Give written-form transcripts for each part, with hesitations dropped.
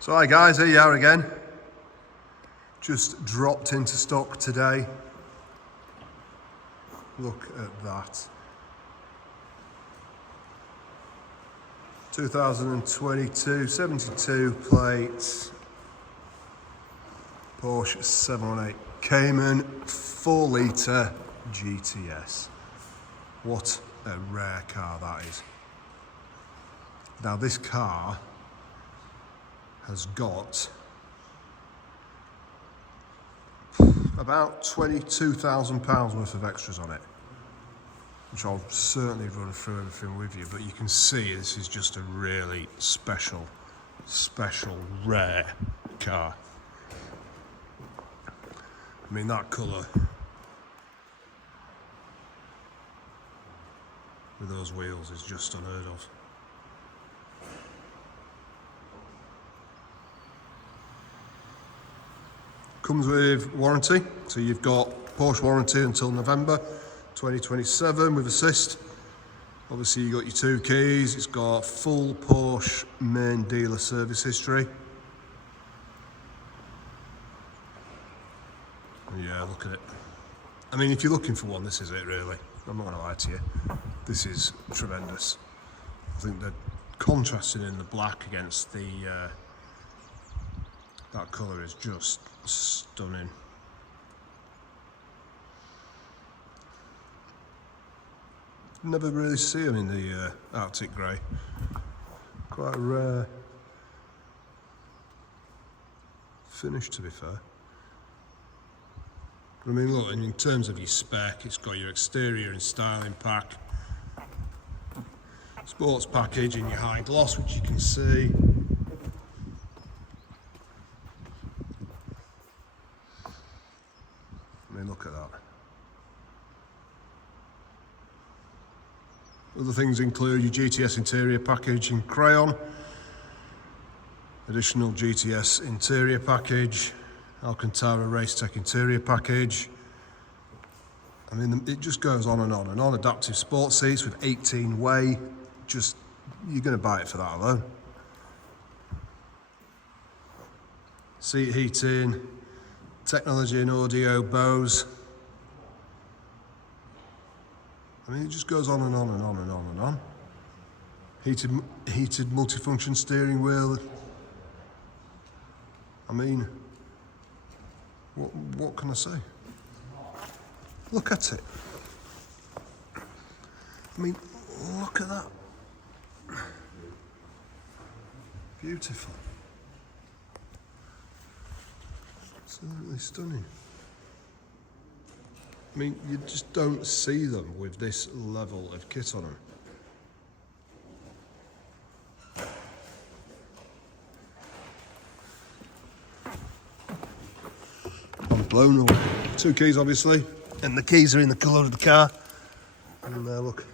So hi guys, here you are again. Just dropped into stock today. Look at that. 2022 72 plates. Porsche 718 Cayman 4 litre GTS. What a rare car that is. Now this car has got about £22,000 worth of extras on it, which I'll certainly run through everything with you, but you can see this is just a really special, rare car. I mean, that colour with those wheels is just unheard of. Comes with warranty, so you've got Porsche warranty until November 2027 with Assist. Obviously you got your 2 keys, it's got full Porsche main dealer service history. Yeah, look at it. I mean, if you're looking for one, this is it really. I'm not going to lie to you. This is tremendous. I think the contrasting in the black against the that colour is just stunning. Never really see them in the Arctic grey. Quite a rare finish, to be fair. I mean, look, in terms of your spec, it's got your exterior and styling pack, sports package in your high gloss, which you can see. I mean, look at that. Other things include your GTS Interior Package in Crayon, Additional GTS Interior Package, Alcantara Race-Tex Interior Package. I mean, it just goes on and on and on. Adaptive sports seats with 18-way. Just, you're going to buy it for that alone. Seat heating, technology and audio, BOSE. I mean, it just goes on and on and on and on and on. Heated multifunction steering wheel. I mean, what can I say? Look at it. I mean, look at that. Beautiful. Absolutely stunning. I mean, you just don't see them with this level of kit on them. I'm blown away. 2 keys, obviously, and the keys are in the colour of the car. And there, look.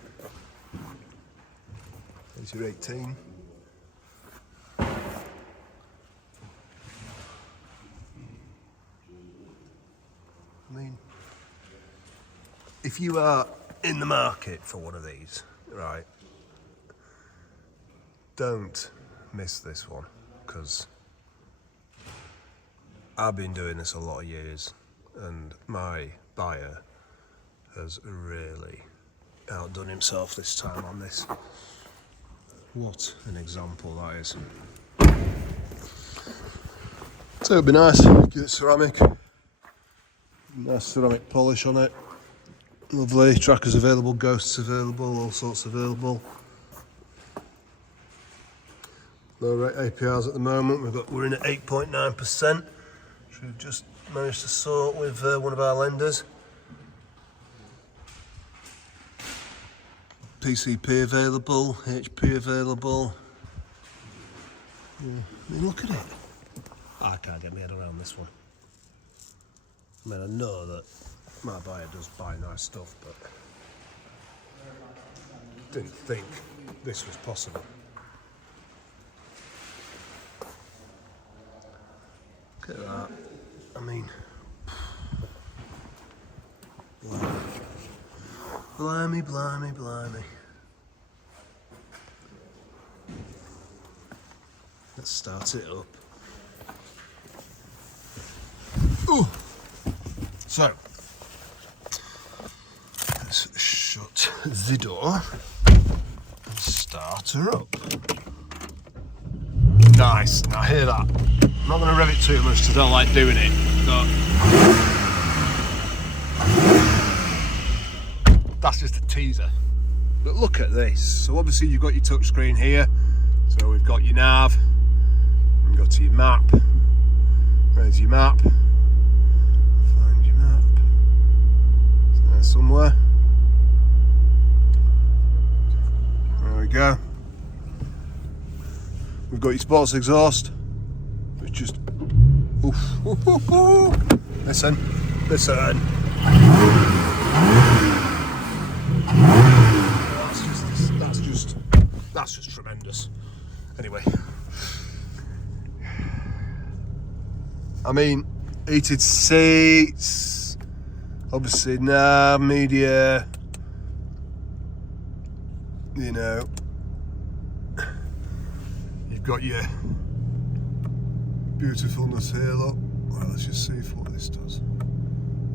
There's your 18. I mean, if you are in the market for one of these, right, don't miss this one, because I've been doing this a lot of years and my buyer has really outdone himself this time on this. What an example that is. So it'd be nice, get it ceramic, nice ceramic polish on it. Lovely, trackers available, ghosts available, all sorts available. Low rate APRs at the moment, we're in at 8.9%, which we've just managed to sort with one of our lenders. PCP available, HP available. Yeah, I mean, look at it. I can't get my head around this one. I mean, I know that my buyer does buy nice stuff, but didn't think this was possible. Look at that. I mean, blimey, blimey, blimey. Let's start it up. Ooh. So, let's shut the door and start her up. Nice, now hear that. I'm not going to rev it too much because I don't like doing it, but that's just a teaser. But look at this. So obviously you've got your touch screen here. So we've got your nav, and go to your map. Where's your map? Find your map. It's there somewhere. There we go. We've got your sports exhaust, which just oof. Listen. That's just tremendous. Anyway, I mean, heated seats, obviously nav, media, you know, you've got your beautifulness here, look. Well, let's just see what this does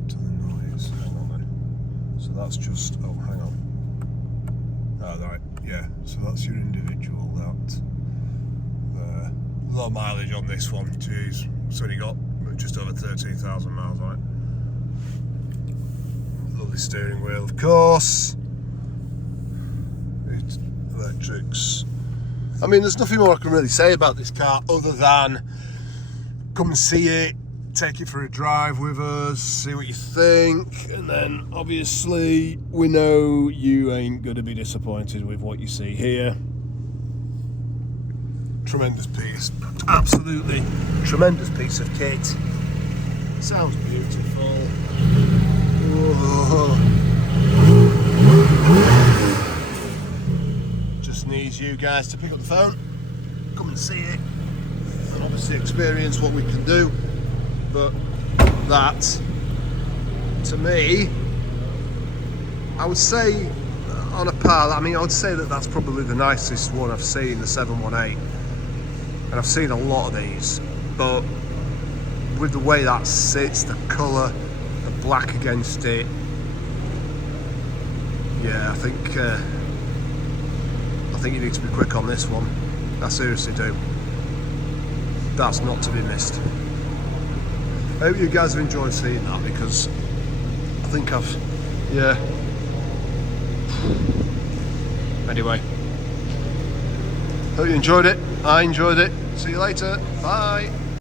to the noise. Hang on then. So that's just, oh, hang on. Oh, right, yeah, so that's your individual, that. Low mileage on this one, jeez. It's only got just over 13,000 miles on it. Lovely steering wheel, of course. It's electrics. I mean, there's nothing more I can really say about this car other than come and see it, take it for a drive with us, see what you think, and then obviously we know you ain't going to be disappointed with what you see here. Tremendous piece, absolutely tremendous piece of kit. Sounds beautiful. Whoa. Just needs you guys to pick up the phone, come and see it, and obviously experience what we can do. But that, to me, I would say on a par, I mean, I would say that that's probably the nicest one I've seen, the 718. And I've seen a lot of these, but with the way that sits, the colour, the black against it, yeah, I think you need to be quick on this one. I seriously do. That's not to be missed. I hope you guys have enjoyed seeing that, because I think yeah. Anyway, hope you enjoyed it. I enjoyed it. See you later. Bye.